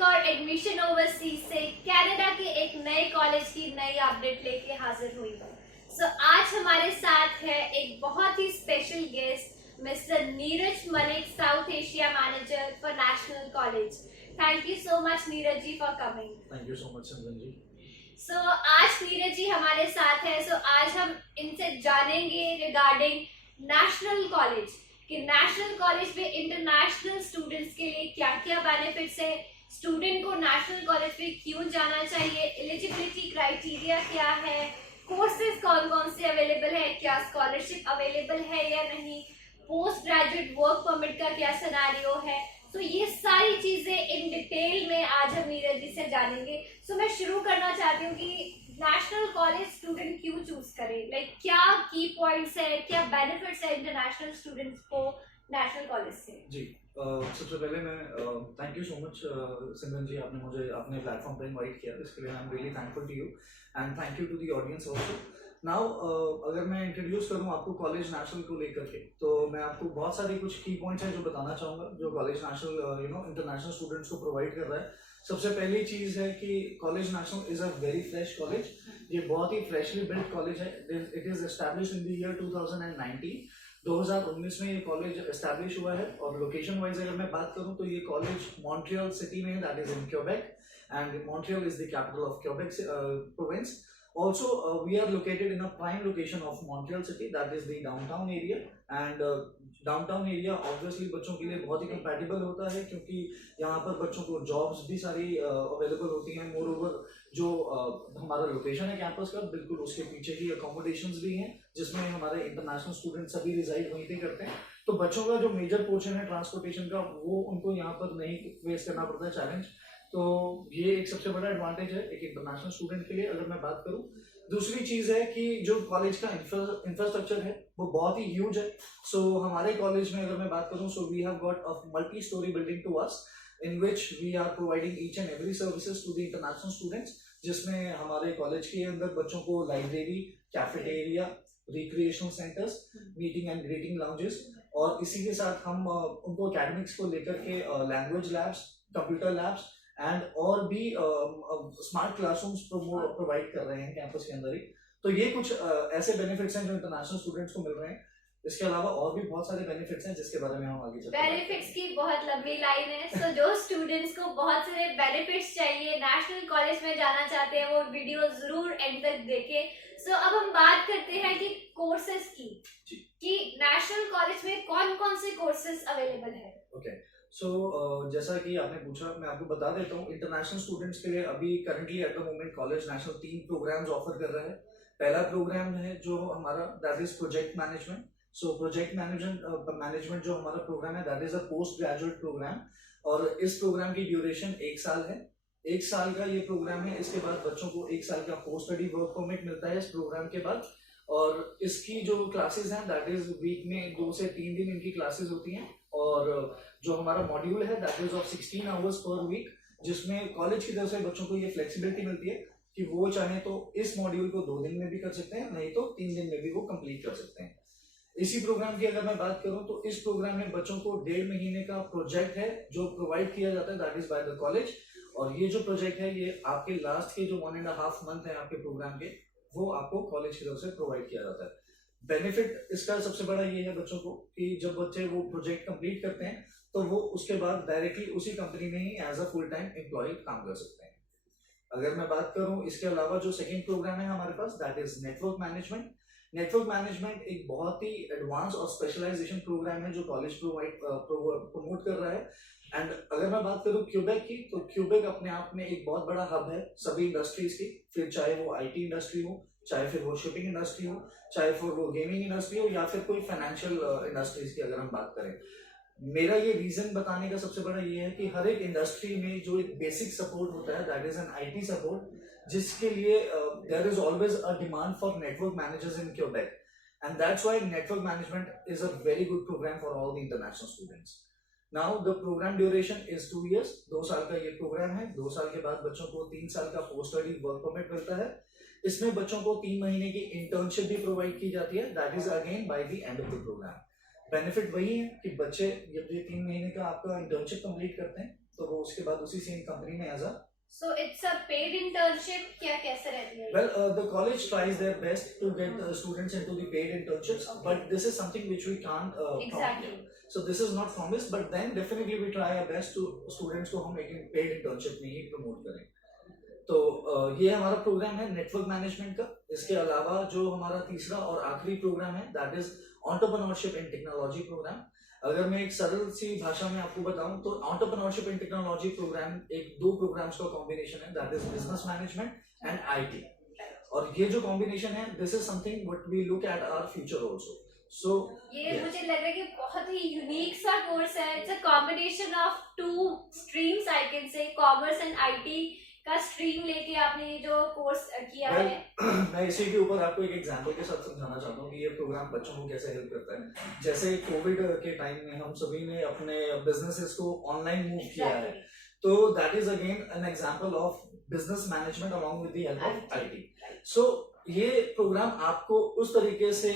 Rank और admission overseas से Canada के एक नए कॉलेज की नई अपडेट लेके हाजिर हुई हूँ। आज हमारे साथ है एक बहुत ही special guest Mr Neeraj Malik, south Asia manager for National College. Thank you so much Neeraj ji for coming. Thank you so much Simran ji. आज नीरज जी हमारे साथ है। आज हम इनसे जानेंगे रिगार्डिंग नेशनल कॉलेज कि नेशनल कॉलेज में इंटरनेशनल स्टूडेंट्स के लिए क्या क्या बेनिफिट्स है, स्टूडेंट को नेशनल कॉलेज में क्यों जाना चाहिए, एलिजिबिलिटी क्राइटेरिया क्या है, कोर्सेज कौन कौन से अवेलेबल है, क्या स्कॉलरशिप अवेलेबल है या नहीं, पोस्ट ग्रेजुएट वर्क परमिट का क्या सिनेरियो है। ये सारी चीजें इन डिटेल में आज हम नीरज जी से जानेंगे। मैं शुरू करना चाहती हूँ कि नेशनल कॉलेज स्टूडेंट क्यों चूज करे, लाइक क्या की पॉइंट्स है, क्या बेनिफिट्स है इंटरनेशनल स्टूडेंट्स को नेशनल कॉलेज से। जी सबसे पहले मैं thank you so much Simran ji, आपने मुझे अपने प्लेटफॉर्म पे इनवाइट किया, इसके लिए I am really thankful to you and thank you to the audience also. Now अगर मैं इंट्रोड्यूस करूं आपको कॉलेज नेशनल को लेकर के, तो मैं आपको बहुत सारी कुछ की पॉइंट्स हैं जो बताना चाहूँगा जो कॉलेज नेशनल इंटरनेशनल स्टूडेंट्स को प्रोवाइड कर रहा है। सबसे पहली चीज़ है कि college national is a very fresh college. ये बहुत ही फ्रेशली बिल्ट कॉलेज है। It is establish in the year 2019। 2019 में ये कॉलेज एस्टैब्लिश हुआ है। और लोकेशन वाइज अगर मैं बात करूं तो ये कॉलेज मॉन्ट्रियल सिटी में है, that is in Quebec, and Montreal is the capital of Quebec province. Also, we are located in a prime location of Montreal city, that is the downtown area, and downtown area obviously बच्चों के लिए बहुत ही compatible होता है क्योंकि यहाँ पर बच्चों को जॉब्स भी सारी अवेलेबल होती हैं। मोर ओवर जो हमारा लोकेशन है कैंपस का, बिल्कुल उसके पीछे ही अकोमोडेशंस भी हैं जिसमें हमारे इंटरनेशनल स्टूडेंट सभी रिजाइड वहीं पे करते हैं। तो बच्चों का जो मेजर पोर्शन है ट्रांसपोर्टेशन का, वो उनको यहाँ पर नहीं फेस करना पड़ता है चैलेंज। तो ये एक सबसे बड़ा एडवांटेज है एक इंटरनेशनल स्टूडेंट के लिए अगर मैं बात करूँ। दूसरी चीज है कि जो कॉलेज का इंफ्रास्ट्रक्चर है वो बहुत ही ह्यूज है। हमारे कॉलेज में अगर मैं बात करूँ, we have got a multi storey building to us in which we are providing each and every services to the international students, जिसमें हमारे कॉलेज के अंदर बच्चों को library, cafeteria, recreational centres, meeting and greeting lounges, और इसी के साथ हम उनको एकेडमिक्स को लेकर के language labs, computer labs and और भी स्मार्ट क्लासरूम्स प्रोवाइड कर रहे हैं कैंपस के अंदर ही। तो ये कुछ ऐसे बेनिफिट्स हैं जो इंटरनेशनल स्टूडेंट्स को मिल रहे हैं। इसके अलावा और भी बहुत सारे बेनिफिट्स हैं जिसके बारे में हम आगे चलते हैं। बेनिफिट्स की बहुत लंबी लाइन है। जो स्टूडेंट्स को बहुत सारे बेनिफिट्स चाहिए, नेशनल कॉलेज में जाना चाहते हैं, वो वीडियो जरूर एंड तक देखें। अब हम बात करते हैं कि कोर्सेज की, कि नेशनल कॉलेज में कौन कौन से कोर्सेज अवेलेबल है। ओके, जैसा कि आपने पूछा, मैं आपको बता देता हूँ इंटरनेशनल स्टूडेंट्स के लिए अभी currently at the moment college national 3 programs offer कर रहा है। पहला प्रोग्राम है जो हमारा, that is project management. Project management जो हमारा प्रोग्राम है, that is a post graduate program, और इस प्रोग्राम की ड्यूरेशन 1 साल है। 1 साल का ये प्रोग्राम है। इसके बाद बच्चों को 1 साल का पोस्ट स्टडी वर्क परमिट मिलता है इस प्रोग्राम के बाद। और इसकी जो क्लासेस हैं, दैट इज वीक में 2 से 3 दिन इनकी क्लासेस होती हैं। और जो हमारा मॉड्यूल है, that is of 16 hours per week, जिसमें कॉलेज की तरफ से बच्चों को ये फ्लेक्सिबिलिटी मिलती है कि वो चाहे तो इस मॉड्यूल को 2 दिन में भी कर सकते हैं, नहीं तो 3 दिन में भी वो कंप्लीट कर सकते हैं। इसी प्रोग्राम की अगर मैं बात करूं तो इस प्रोग्राम में बच्चों को 1.5 महीने का प्रोजेक्ट है जो प्रोवाइड किया जाता है, that is by the college. और ये जो प्रोजेक्ट है, ये आपके लास्ट के जो 1.5 मंथ है आपके प्रोग्राम के, वो आपको कॉलेज की तरफ से प्रोवाइड किया जाता है। बेनिफिट इसका सबसे बड़ा ये है बच्चों को कि जब बच्चे वो प्रोजेक्ट कंप्लीट करते हैं तो वो उसके बाद डायरेक्टली उसी कंपनी में ही as a full time employee काम कर सकते हैं। अगर मैं बात करूं इसके अलावा जो सेकंड प्रोग्राम है हमारे पास, that is network management. Network management एक बहुत ही एडवांस और स्पेशलाइजेशन प्रोग्राम है जो कॉलेज प्रमोट कर रहा है। एंड अगर मैं बात करूं क्यूबेक की, तो क्यूबेक अपने आप में एक बहुत बड़ा हब है सभी इंडस्ट्रीज की, फिर चाहे वो आईटी इंडस्ट्री हो, चाहे फिर वो शिपिंग इंडस्ट्री हो, चाहे फिर वो गेमिंग इंडस्ट्री हो, या फिर कोई फाइनेंशियल इंडस्ट्रीज की अगर हम बात करें। मेरा ये रीजन बताने का सबसे बड़ा ये है कि हर एक इंडस्ट्री में जो एक बेसिक सपोर्ट होता है, that is an IT support, जिसके लिए there is always a demand for network managers in Quebec, and that's why network management is a very good program for all the international students. Now the program duration is 2 years, 2 साल का ये programme है। 2 साल के बाद बच्चों को 3 साल का पोस्ट स्टडी वर्क परमिट मिलता है। इसमें बच्चों को 3 महीने की इंटर्नशिप भी प्रोवाइड की जाती है, that is again by the end of the program. Benefit वही है कि बच्चे जब ये 3 महीने का आपका इंटर्नशिप कंप्लीट करते हैं तो वो उसके बाद उसी सेम कंपनी में as a So it's a paid internship क्या कैसे रहती है? well the college tries their best to get students into the paid internships, Okay. but this is something which we can't Exactly. promise. So this is not promised, but then definitely we try our best to students को हम एक paid internship में ही promote करें. तो ये हमारा program है network management का. इसके अलावा जो हमारा तीसरा और आखिरी प्रोग्राम है that is entrepreneurship in technology program. अगर मैं एक सरल सी भाषा में आपको बताऊं तो एंटरप्रेन्योरशिप इन टेक्नोलॉजी प्रोग्राम एक दो प्रोग्राम्स का कॉम्बिनेशन है that is business management and IT. और ये जो कॉम्बिनेशन है this is something what we look at our future also. सो ये मुझे लग रहा है कि बहुत ही यूनिक सा कोर्स है. It's a combination of two streams I can say, commerce and IT का स्ट्रीम लेके आपने जो कोर्स किया है. मैं इसी के ऊपर आपको एक एग्जांपल के साथ समझाना चाहता हूँ कि ये प्रोग्राम बच्चों को कैसे हेल्प करता है. जैसे कोविड के टाइम में हम सभी ने अपने बिजनेसेस को ऑनलाइन मूव किया है, तो that is again an example of business management along with the help of IT. So ये प्रोग्राम आपको उस तरीके से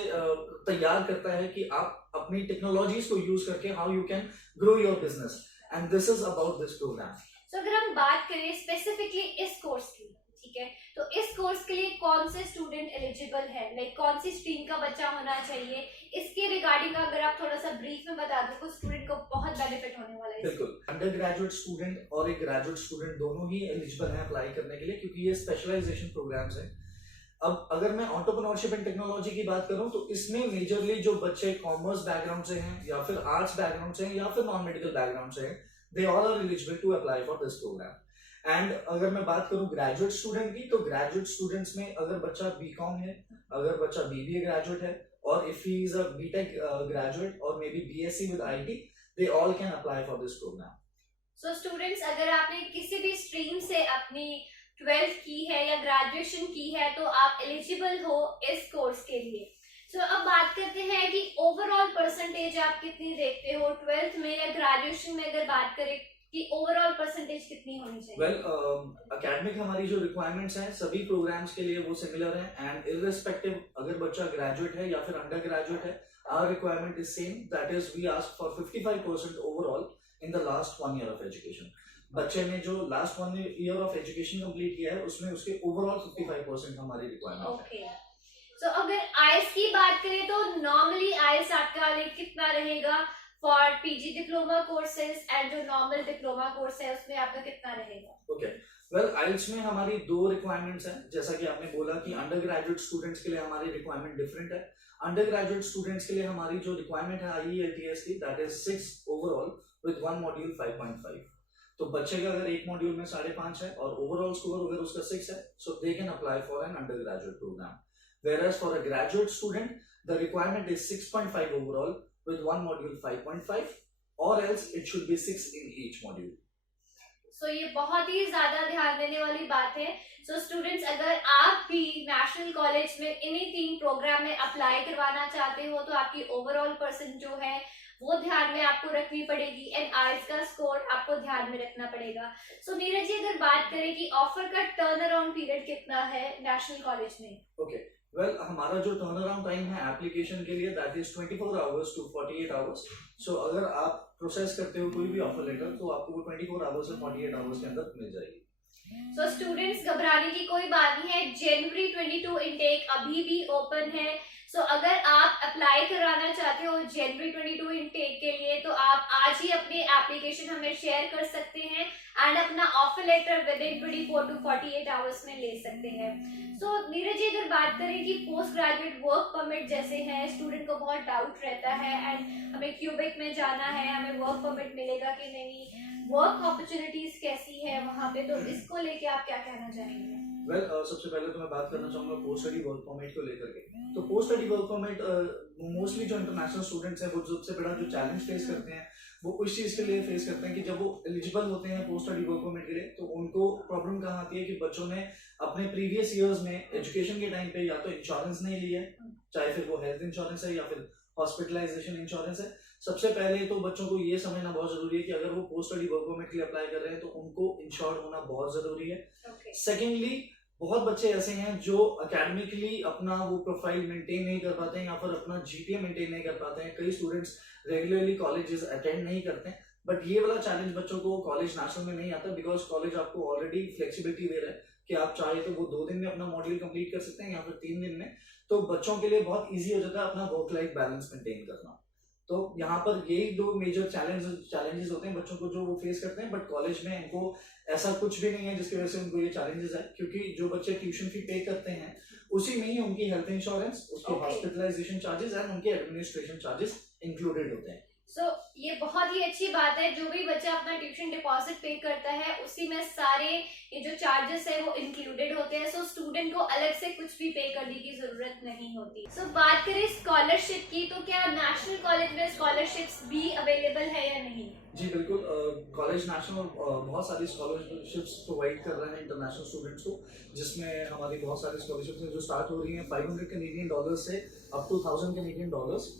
तैयार करता है कि आप अपनी टेक्नोलॉजीज को यूज करके how you can grow your business, and this is about this program. तो अगर हम बात करें स्पेसिफिकली इस कोर्स की, ठीक है, तो इस कोर्स के लिए कौन से स्टूडेंट एलिजिबल है, लाइक कौन सी स्ट्रीम का बच्चा होना चाहिए, इसके रिगार्डिंग अगर आप थोड़ा सा ब्रीफ में बता दो, कुछ स्टूडेंट को बहुत बेनिफिट होने वाला है. बिल्कुल, अंडर ग्रेजुएट स्टूडेंट और एक ग्रेजुएट स्टूडेंट दोनों ही एलिजिबल हैं अप्लाई करने के लिए, क्योंकि ये स्पेशलाइजेशन प्रोग्राम्स हैं. अब अगर मैं एंटरप्रेन्योरशिप एंड टेक्नोलॉजी की बात करूं तो इसमें मेजरली जो बच्चे कॉमर्स बैकग्राउंड से हैं या फिर आर्ट्स बैकग्राउंड से हैं या फिर नॉन मेडिकल बैकग्राउंड से हैं, they all are eligible to apply for this program. And अगर मैं बात करूं ग्रेजुएट स्टूडेंट की, तो ग्रेजुएट स्टूडेंट्स में अगर बच्चा बीकॉम है, अगर बच्चा बीबीए ग्रेजुएट है, और if he is a BTech graduate और maybe BSc with IT, they all can apply for this program. So students, अगर आपने किसी भी स्ट्रीम से अपनी 12th की है या ग्रेजुएशन की है तो आप एलिजिबल हो इस कोर्स के लिए. So, अब बात करते हैं कि ओवरऑल परसेंटेज आप कितनी देखते हो 12th में या ग्रेजुएशन में, अगर बात करें कि ओवरऑल परसेंटेज कितनी होनी चाहिए. वेल एकेडमिक हमारी जो रिक्वायरमेंट्स हैं सभी प्रोग्राम्स के लिए वो सिमिलर हैं, एंड इररिस्पेक्टिव अगर बच्चा ग्रेजुएट है या फिर अंडर ग्रेजुएट है, our requirement is same, that is we ask for 55% overall in the last 1 year of education. बच्चे ने जो last 1 year of education complete किया है उसमें उसके ओवरऑल 55% हमारी रिक्वायरमेंट है. ओके. तो अगर आईएस की बात करें तो नॉर्मली आईएस आपका कितना रहेगा for PG diploma courses, and जो नॉर्मल डिप्लोमा कोर्स है उसमें आपका कितना रहेगा. ओके, वेल आइल्स में हमारी दो रिक्वायरमेंट्स हैं. जैसा कि आपने बोला कि अंडर ग्रेजुएट स्टूडेंट्स के लिए हमारी रिक्वायरमेंट डिफरेंट है. अंडर ग्रेजुएट स्टूडेंट्स के लिए हमारी जो रिक्वायरमेंट है IELTS की, that is 6 overall with 1 module 5.5. तो बच्चे का अगर एक मॉड्यूल में 5.5 है और ओवरऑल स्कोर अगर उसका 6 है, so they can apply for an undergraduate programme. Whereas for a graduate student, the requirement is 6.5 overall with 1 module 5.5, or else it should be 6 in each module. So ये बहुत ही ज्यादा ध्यान देने वाली बात है. So students, अगर आप भी नेशनल कॉलेज में इन्हीं 3 प्रोग्राम में अप्लाई करवाना चाहते हो तो आपकी ओवरऑल परसेंट जो है वो ध्यान में आपको रखनी पड़ेगी, एंड आईएलटीएस का स्कोर आपको ध्यान में रखना पड़ेगा. सो नीरज जी, अगर बात करें कि ऑफर का टर्न अराउंड पीरियड कितना है नेशनल कॉलेज में. ओके, वेल हमारा जो टर्न अराउंड टाइम है एप्लीकेशन के लिए that is 24 hours to 48 hours. So अगर आप प्रोसेस करते हो कोई भी ऑफर लेटर तो आपको वो 24 आवर्स से 48 आवर्स के अंदर मिल जाएगी. सो स्टूडेंट्स, घबराने की कोई बात नहीं है. जनवरी 22 इनटेक अभी भी ओपन है. सो अगर आप अप्लाई कराना चाहते हो जनवरी 22 इनटेक के लिए तो आप आज ही अपनी एप्लीकेशन हमें शेयर कर सकते हैं, एंड अपना offer letter within 24 to 48 hours में ले सकते हैं. सो नीरज जी, अगर बात करें कि पोस्ट ग्रेजुएट वर्क परमिट जैसे है, स्टूडेंट को बहुत डाउट रहता है, एंड हमें क्यूबेक में जाना है, हमें वर्क परमिट मिलेगा कि नहीं, वर्क अपॉर्चुनिटीज कैसी है वहाँ पे, तो इसको लेके आप क्या कहना चाहेंगे. वेल सबसे पहले तो मैं बात करना चाहूंगा पोस्ट स्टडी वर्क परमिट को लेकर के. तो post study work permit mostly जो इंटरनेशनल स्टूडेंट्स हैं वो सबसे बड़ा जो चैलेंज फेस करते हैं वो उस चीज़ के लिए फेस करते हैं कि जब वो एलिजिबल होते हैं पोस्ट स्टडी वर्क परमिट के लिए तो उनको प्रॉब्लम कहाँ आती है कि बच्चों ने अपने प्रीवियस ईयर्स में एजुकेशन के टाइम पे या तो इंश्योरेंस नहीं लिया है, चाहे फिर वो हेल्थ इंश्योरेंस है या फिर हॉस्पिटलाइजेशन इंश्योरेंस है. सबसे पहले तो बच्चों को ये समझना बहुत जरूरी है कि अगर वो पोस्ट स्टडी वर्क परमिट के लिए अप्लाई कर रहे हैं तो उनको इंश्योर्ड होना बहुत जरूरी है. सेकेंडली, बहुत बच्चे ऐसे हैं जो एकेडमिकली अपना वो प्रोफाइल मेंटेन नहीं कर पाते हैं या फिर अपना जीपीए मेंटेन नहीं कर पाते हैं. कई स्टूडेंट्स रेगुलरली कॉलेजेस अटेंड नहीं करते हैं. बट ये वाला चैलेंज बच्चों को कॉलेज नेशनल में नहीं आता, बिकॉज कॉलेज आपको ऑलरेडी फ्लेक्सिबिलिटी दे रहा है कि आप चाहे तो वो 2 दिन में अपना मॉड्यूल कंप्लीट कर सकते हैं या फिर 3 दिन में। तो बच्चों के लिए बहुत ईजी हो जाता है अपना वर्क लाइफ बैलेंस मेंटेन करना। तो यहाँ पर यही 2 मेजर चैलेंजेस होते हैं बच्चों को जो वो फेस करते हैं, बट कॉलेज में इनको ऐसा कुछ भी नहीं है जिसकी वजह से उनको ये चैलेंजेस है, क्योंकि जो बच्चे ट्यूशन फी पे करते हैं उसी में ही उनकी हेल्थ इंश्योरेंस, उसके हॉस्पिटलाइजेशन चार्जेस एंड उनके एडमिनिस्ट्रेशन चार्जेस इंक्लूडेड होते हैं। सो ये बहुत ही अच्छी बात है, जो भी बच्चा अपना ट्यूशन डिपॉजिट पे करता है उसी में सारे ये जो चार्जेस है वो इंक्लूडेड होते हैं। सो स्टूडेंट को अलग से कुछ भी पे करने की जरूरत नहीं होती। सो बात करें स्कॉलरशिप की, तो क्या नेशनल कॉलेज में स्कॉलरशिप्स भी अवेलेबल है या नहीं? जी बिल्कुल, कॉलेज नेशनल बहुत सारी स्कॉलरशिप्स प्रोवाइड कर रहे हैं इंटरनेशनल स्टूडेंट्स को, जिसमें हमारी बहुत सारी स्कॉलरशिप्स हैं जो स्टार्ट हो रही हैं $500 कैनेडियन डॉलर्स से अप टू $1000 कैनेडियन डॉलर्स,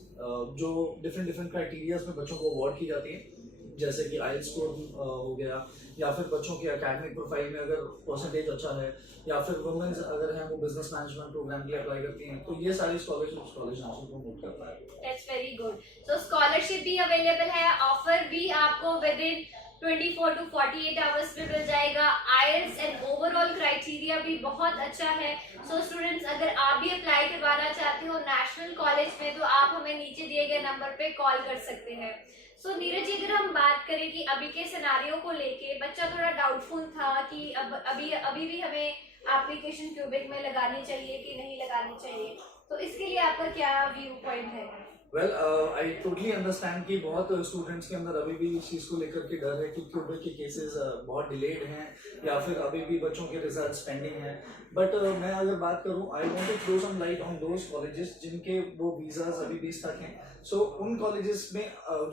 जो डिफरेंट क्राइटेरियाज में बच्चों को अवार्ड की जाती है, जैसे कि आइल्स स्कोर हो गया, या फिर बच्चों के एकेडमिक प्रोफाइल में अगर परसेंटेज अच्छा है, या फिर वुमेन्स अगर हैं वो बिजनेस मैनेजमेंट प्रोग्राम के लिए अप्लाई करती हैं, तो ये सारी स्कॉलरशिप कॉलेज नेशनल प्रमोट करता है। That's very good. So scholarship भी अवेलेबल है, ऑफर भी आपको विद इन 24 to 48 आवर्स में मिल जाएगा। आईएलटीएस एंड ओवरऑल क्राइटेरिया भी बहुत अच्छा है। सो स्टूडेंट्स, अगर आप भी अप्लाई करवाना चाहते हो नेशनल कॉलेज में, तो आप हमें नीचे दिए गए नंबर पे कॉल कर सकते हैं। सो नीरज जी, अगर हम बात करें कि अभी के सिनारियो को लेके बच्चा थोड़ा डाउटफुल था कि अभी भी हमें एप्लीकेशन क्यूबिक में लगानी चाहिए कि नहीं लगानी चाहिए, तो इसके लिए आपका क्या व्यू पॉइंट है? वेल, आई टोटली अंडरस्टैंड कि बहुत स्टूडेंट्स के अंदर अभी भी इस चीज़ को लेकर के डर है कि क्यूबिक के केसेस बहुत डिलेड हैं या फिर अभी भी बच्चों के रिजल्ट्स पेंडिंग हैं। बट मैं अगर बात करूं, I want to throw some light on those colleges जिनके वो वीज़ाज अभी भी स्टक हैं। सो उन कॉलेजेस में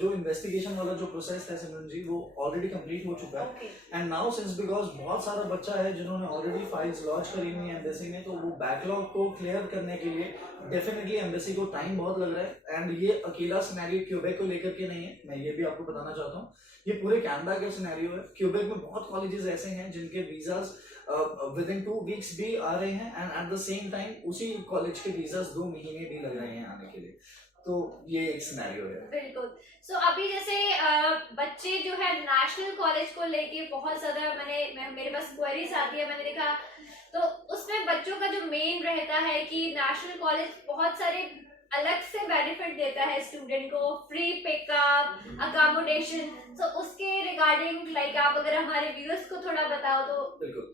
जो इन्वेस्टिगेशन वाला जो प्रोसेस है सिमरन जी, वो ऑलरेडी कंप्लीट हो चुका है। एंड नाउ सिंस बिकॉज बहुत सारा बच्चा है जिन्होंने ऑलरेडी फाइल्स लॉन्च करी हुई है एम्बेसी में, तो वो बैकलॉग को क्लियर करने के लिए डेफिनेटली एम्बेसी को टाइम बहुत लग रहा है। एंड ये अकेला सिनेरियो क्यूबेक को लेकर के नहीं है, मैं ये भी आपको बताना चाहता हूँ, ये पूरे कनाडा का सिनेरियो है। क्यूबेक में बहुत कॉलेजेस ऐसे हैं जिनके वीजाज विद इन 2 वीक्स भी आ रहे हैं, and at the same time उसी कॉलेज के वीजाज 2 महीने भी लग रहे हैं आने के लिए। तो ये एक सिनेरियो है। बिल्कुल। सो अभी जैसे बच्चे जो है नेशनल कॉलेज को लेके बहुत ज्यादा मेरे पास क्वेरीज आती है, मैंने देखा, तो उसमें बच्चों का जो मेन रहता है कि नेशनल कॉलेज बहुत सारे अलग से बेनिफिट देता है स्टूडेंट को, फ्री पिकअप, अकोमोडेशन। तो उसके रिगार्डिंग लाइक आप अगर हमारे व्यूअर्स को थोड़ा बताओ तो। बिल्कुल,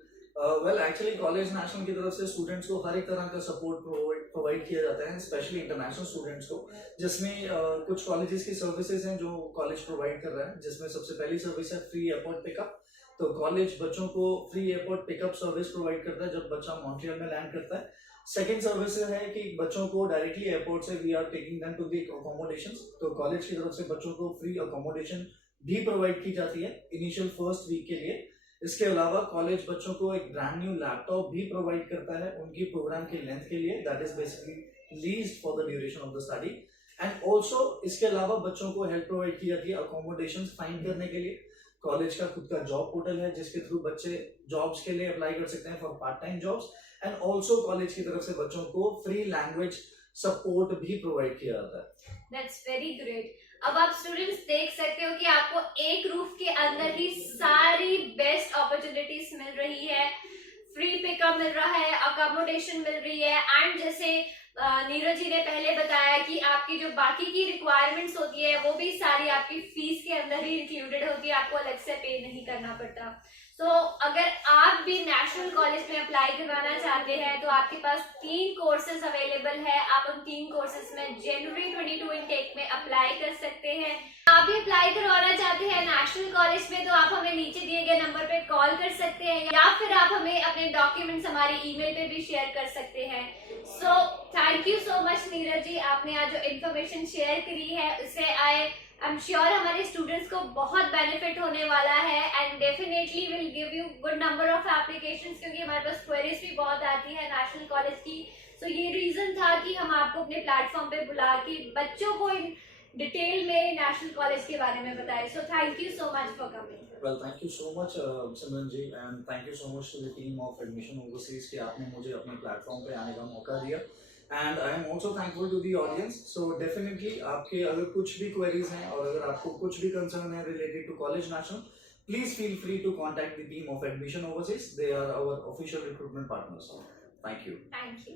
वेल एक्चुअली कॉलेज नेशनल की तरफ से स्टूडेंट्स को हर एक तरह का सपोर्ट प्रोवाइड किया जाता है, स्पेशली इंटरनेशनल स्टूडेंट्स को, जिसमें कुछ कॉलेजेस की सर्विसेज हैं जो कॉलेज प्रोवाइड कर रहा है, जिसमें सबसे पहली सर्विस है फ्री एयरपोर्ट पिकअप। तो कॉलेज बच्चों को free airport pickup service provide करता है जब बच्चा मॉन्ट्रियल में लैंड करता है। सेकेंड सर्विस है कि बच्चों को डायरेक्टली एयरपोर्ट से we are taking them to the accommodations. तो कॉलेज की तरफ से बच्चों को फ्री अकोमोडेशन भी प्रोवाइड की जाती है इनिशियल फर्स्ट वीक के लिए। इसके अलावा कॉलेज बच्चों को एक ब्रांड न्यू लैपटॉप भी प्रोवाइड करता है उनकी प्रोग्राम के लेंथ के लिए, that is basically leased for the duration of the study. And also इसके अलावा बच्चों को हेल्प प्रोवाइड की जाती है अकोमोडेशन फाइंड करने के लिए। कॉलेज का खुद का जॉब पोर्टल है जिसके थ्रू बच्चे जॉब्स के लिए अप्लाई कर सकते हैं for part time jobs. And also college की तरफ से बच्चों को फ्री लैंग्वेज सपोर्ट भी प्रोवाइड किया जाता है। That's very great. अब आप स्टूडेंट्स देख सकते हो कि आपको एक रूफ के अंदर ही सारी बेस्ट अपॉर्चुनिटीज मिल रही है, फ्री पिकअप मिल रहा है, अकोमोडेशन मिल रही है, एंड जैसे नीरज जी ने पहले बताया कि आपकी जो बाकी की रिक्वायरमेंट्स होती है वो भी सारी आपकी फीस के अंदर ही इंक्लूडेड होती है, आपको अलग से पे नहीं करना पड़ता। सो अगर आप भी नेशनल कॉलेज में अप्लाई करवाना चाहते हैं तो आपके पास 3 कोर्सेज अवेलेबल है। आप उन 3 कोर्सेज में जनवरी 22 इनटेक में अप्लाई कर सकते हैं। आप भी अप्लाई करवाना चाहते हैं नेशनल कॉलेज में तो आप हमें नीचे दिए गए नंबर पे कॉल कर सकते हैं, या फिर आप हमें अपने डॉक्यूमेंट्स हमारी ईमेल पे भी शेयर कर सकते हैं। So thank you so much Neeraj ji, आपने आज जो इन्फॉर्मेशन शेयर करी है उससे आई एम श्योर हमारे स्टूडेंट्स को बहुत बेनिफिट होने वाला है, and definitely will give you good number of applications, क्योंकि हमारे पास क्वेरीज भी बहुत आती है नेशनल कॉलेज की। सो ये रीजन था कि हम आपको अपने प्लेटफॉर्म पे बुला के बच्चों को इन डिटेल में नेशनल कॉलेज के बारे में बताएं। So thank you so much for coming. Well, thank you so much Simran ji, and thank you so much to the team of admission overseas कि आपने मुझे अपने प्लेटफॉर्म पे आने का मौका दिया। And I am also thankful to the audience. So definitely आपके अगर कुछ भी क्वेरीज हैं और अगर आपको कुछ भी कंसर्न है related to college national, please feel free to contact the team of Admission Overseas. They are our official recruitment partners. Thank you. Thank you.